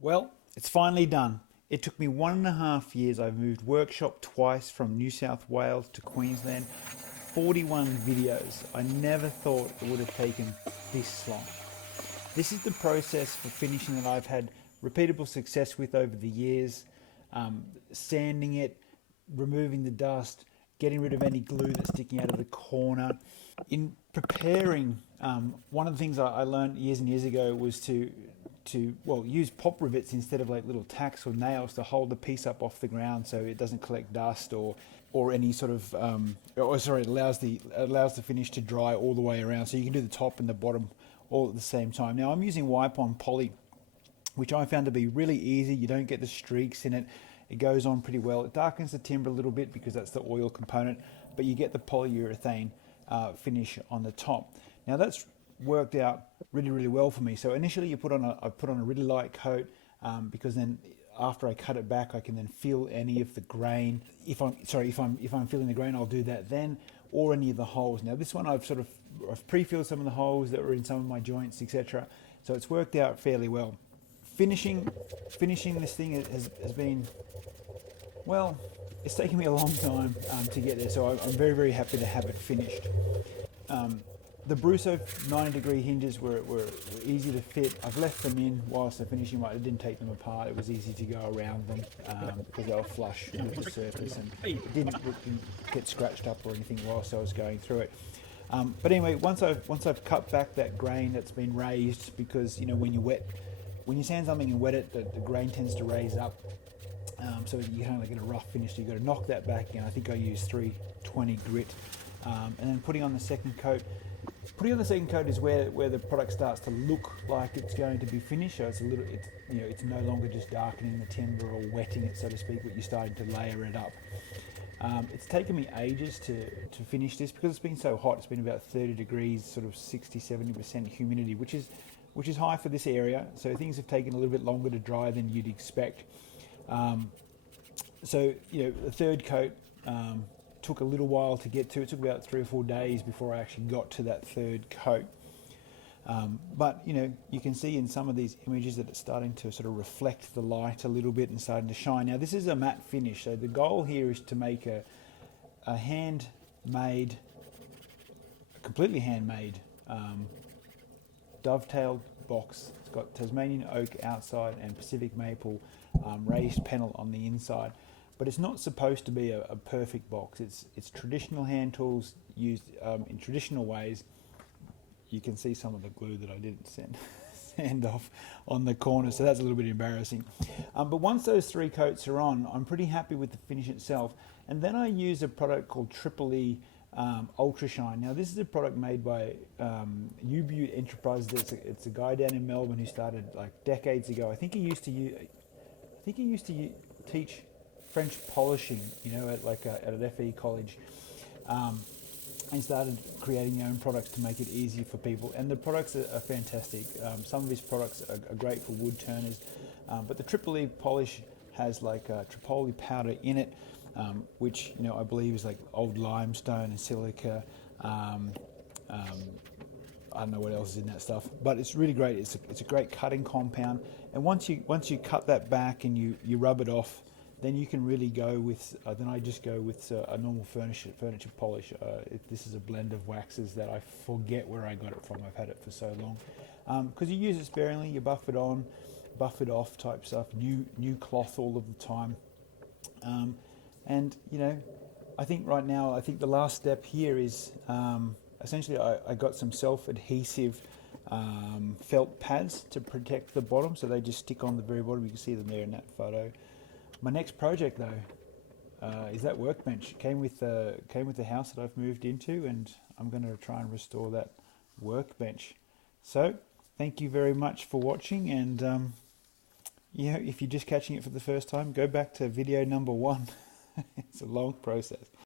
Well, it's finally done. It took me 1.5 years. I've moved workshop twice from New South Wales to Queensland. 41 videos. I never thought it would have taken this long. This is the process for finishing that I've had repeatable success with over the years. Sanding it, removing the dust, getting rid of any glue that's sticking out of the corner. In preparing, one of the things I learned years and years ago was to use pop rivets instead of like little tacks or nails to hold the piece up off the ground so it doesn't collect dust or any sort of it allows the finish to dry all the way around, so you can do the top and the bottom all at the same time. Now I'm using wipe on poly, which I found to be really easy. You don't get the streaks in it. It goes on pretty well. It darkens the timber a little bit because that's the oil component, but you get the polyurethane finish on the top. Now that's worked out really well for me. So initially I put on a really light coat, because then after I cut it back I can then feel any of the grain. If I'm feeling the grain, I'll do that then, or any of the holes. Now this one I've pre-filled some of the holes that were in some of my joints, etc. So it's worked out fairly well. Finishing this thing has been, well, it's taken me a long time to get there, so I'm very happy to have it finished. The Brusso 90-degree hinges were easy to fit. I've left them in whilst they're finishing. I didn't take them apart. It was easy to go around them because they were flush with the surface, and it didn't get scratched up or anything whilst I was going through it. But anyway, once I've cut back that grain that's been raised, because when you sand something and wet it, the grain tends to raise up. So you can only get a rough finish. So you've got to knock that back. I think I use 320 grit, and then putting on the second coat. Putting on the second coat is where the product starts to look like it's going to be finished. So it's no longer just darkening the timber or wetting it, so to speak, but you're starting to layer it up. It's taken me ages to finish this because it's been so hot. It's been about 30 degrees, sort of 60-70% humidity, which is high for this area. So things have taken a little bit longer to dry than you'd expect. So the third coat took a little while to get to. It took about 3 or 4 days before I actually got to that third coat. But you can see in some of these images that it's starting to sort of reflect the light a little bit and starting to shine. Now this is a matte finish, so the goal here is to make a completely handmade dovetailed box. It's got Tasmanian oak outside and Pacific maple raised panel on the inside. But it's not supposed to be a perfect box. It's traditional hand tools used in traditional ways. You can see some of the glue that I didn't sand off on the corner, so that's a little bit embarrassing. But once those 3 coats are on, I'm pretty happy with the finish itself. And then I use a product called Triple E Ultra Shine. Now this is a product made by U-Butte Enterprises. It's a guy down in Melbourne who started like decades ago. I think he used to teach French polishing, at an FE college, and started creating their own products to make it easier for people. And the products are fantastic. Some of his products are great for wood turners, but the Triple E polish has like a Tripoli powder in it, which I believe is like old limestone and silica. I don't know what else is in that stuff, but it's really great. It's a great cutting compound, and once you cut that back and you rub it off, then you can really go with, then I just go with a normal furniture polish. This is a blend of waxes that I forget where I got it from. I've had it for so long. Because you use it sparingly, you buff it on, buff it off type stuff, new cloth all of the time. And I think right now, the last step here is essentially I got some self-adhesive felt pads to protect the bottom, so they just stick on the very bottom. You can see them there in that photo. My next project, though, is that workbench. Came with the house that I've moved into, and I'm going to try and restore that workbench. So, thank you very much for watching, and if you're just catching it for the first time, go back to video number 1. It's a long process.